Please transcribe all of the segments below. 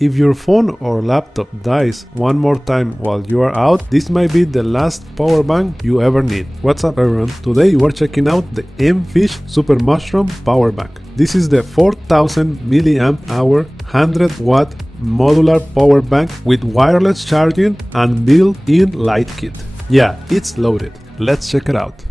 If your phone or laptop dies one more time while you are out, this might be the last power bank you ever need. What's up everyone? Today we're checking out the mfish Super Mushroom Power Bank. This is the 4000 mAh 100 watt modular power bank with wireless charging and built-in light kit. Yeah, it's loaded. Let's check it out.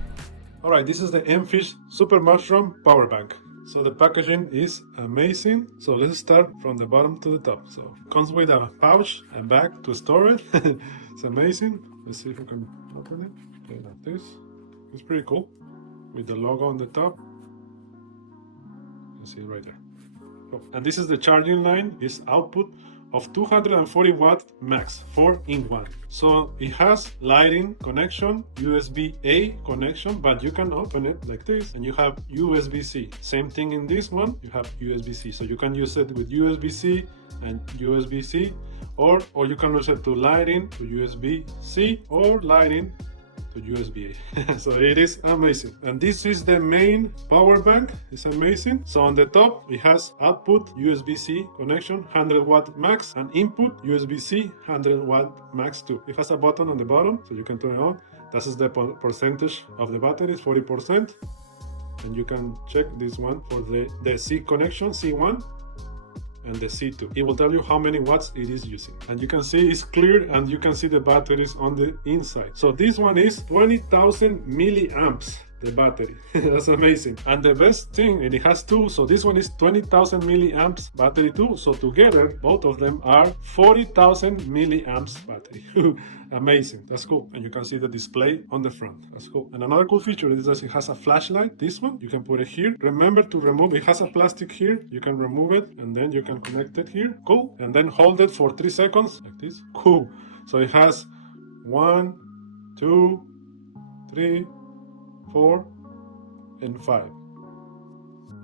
Alright, this is the mfish Super Mushroom Power Bank. So the packaging is amazing. So let's start from the bottom to the top. So it comes with a pouch, a bag to store it. It's amazing. Let's see if we can open it. Okay, like this. It's pretty cool. With the logo on the top. You see it right there. Oh. And this is the charging line. It's output of 240 watt max, 4-in-1. So it has lighting connection, USB-A connection, but you can open it like this and you have USB-C. Same thing in this one, you have USB-C. So you can use it with USB-C and USB-C, or you can use it to lighting to USB-C or lighting to USB-A. So it is amazing. And this is the main power bank. It's amazing. So on the top it has output USB-C connection 100 watt max and input USB-C 100 watt max too. It has a button on the bottom so you can turn it on. This is the percentage of the battery, is 40%. And you can check this one for the C connection, C1 and the C2. It will tell you how many watts it is using. And you can see it's clear and you can see the batteries on the inside. So this one is 20,000 milliamps. The battery. That's amazing. And the best thing, and it has two, so this one is 20,000 milliamps battery too. So together, both of them are 40,000 milliamps battery. Amazing. That's cool. And you can see the display on the front. That's cool. And another cool feature is that it has a flashlight. This one, you can put it here. Remember to remove, it has a plastic here. You can remove it and then you can connect it here. Cool. And then hold it for 3 seconds like this. Cool. So it has 1, 2, 3, 4 and 5,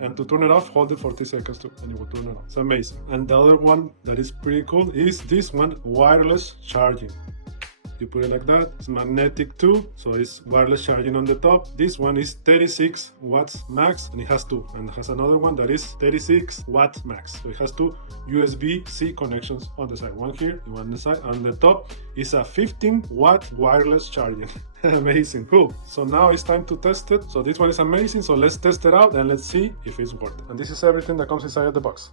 and to turn it off, hold it for 3 seconds too and it will turn it on. It's amazing. And the other one that is pretty cool is this one, wireless charging. You put it like that. It's magnetic too, so it's wireless charging on the top. This one is 36 watts max and it has two, and it has another one that is 36 watts max, so it has two USB-C connections on the side, one here and one on the side. On the top is a 15 watt wireless charging. Amazing, cool. So now it's time to test it. So this one is amazing, so let's test it out and let's see if it's worth it. And this is everything that comes inside of the box.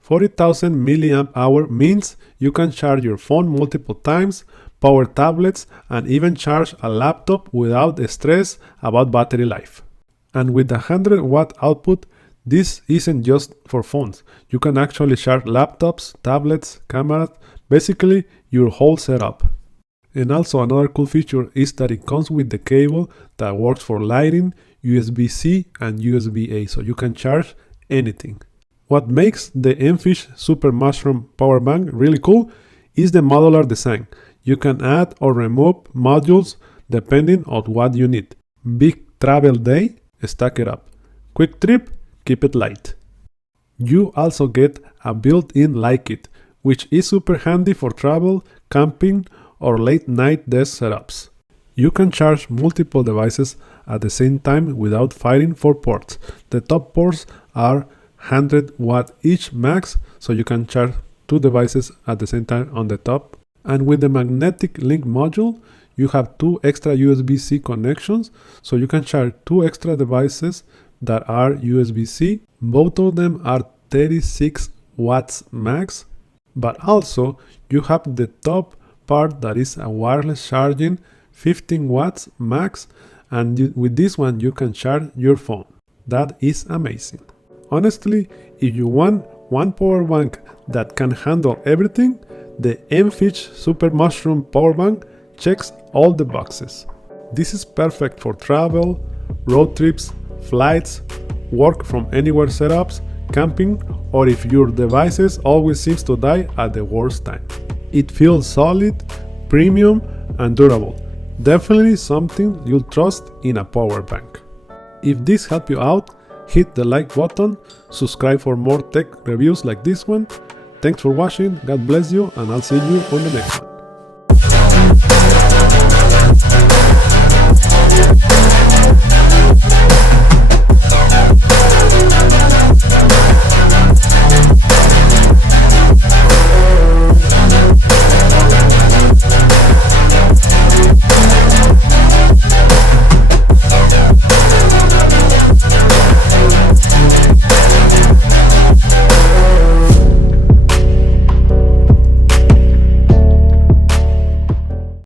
40,000 milliamp hour means you can charge your phone multiple times, power tablets, and even charge a laptop without stress about battery life. And with the 100 watt output, this isn't just for phones. You can actually charge laptops, tablets, cameras, basically your whole setup. And also another cool feature is that it comes with the cable that works for lighting, USB-C and USB-A, so you can charge anything. What makes the mfish Super Mushroom Power Bank really cool is the modular design. You can add or remove modules depending on what you need. Big travel day, stack it up. Quick trip, keep it light. You also get a built-in light kit, which is super handy for travel, camping, or late night desk setups. You can charge multiple devices at the same time without fighting for ports. The top ports are 100 watt each max, so you can charge 2 devices at the same time on the top. And with the magnetic link module, you have 2 extra USB-C connections, so you can charge 2 extra devices that are USB-C. Both of them are 36 watts max, but also you have the top part that is a wireless charging 15 watts max, and with this one you can charge your phone. That is amazing. Honestly, if you want one power bank that can handle everything, the mfish Super Mushroom Power Bank checks all the boxes. This is perfect for travel, road trips, flights, work from anywhere setups, camping, or if your devices always seems to die at the worst time. It feels solid, premium, and durable. Definitely something you'll trust in a power bank. If this helped you out, hit the like button, subscribe for more tech reviews like this one. Thanks for watching, God bless you, and I'll see you on the next one.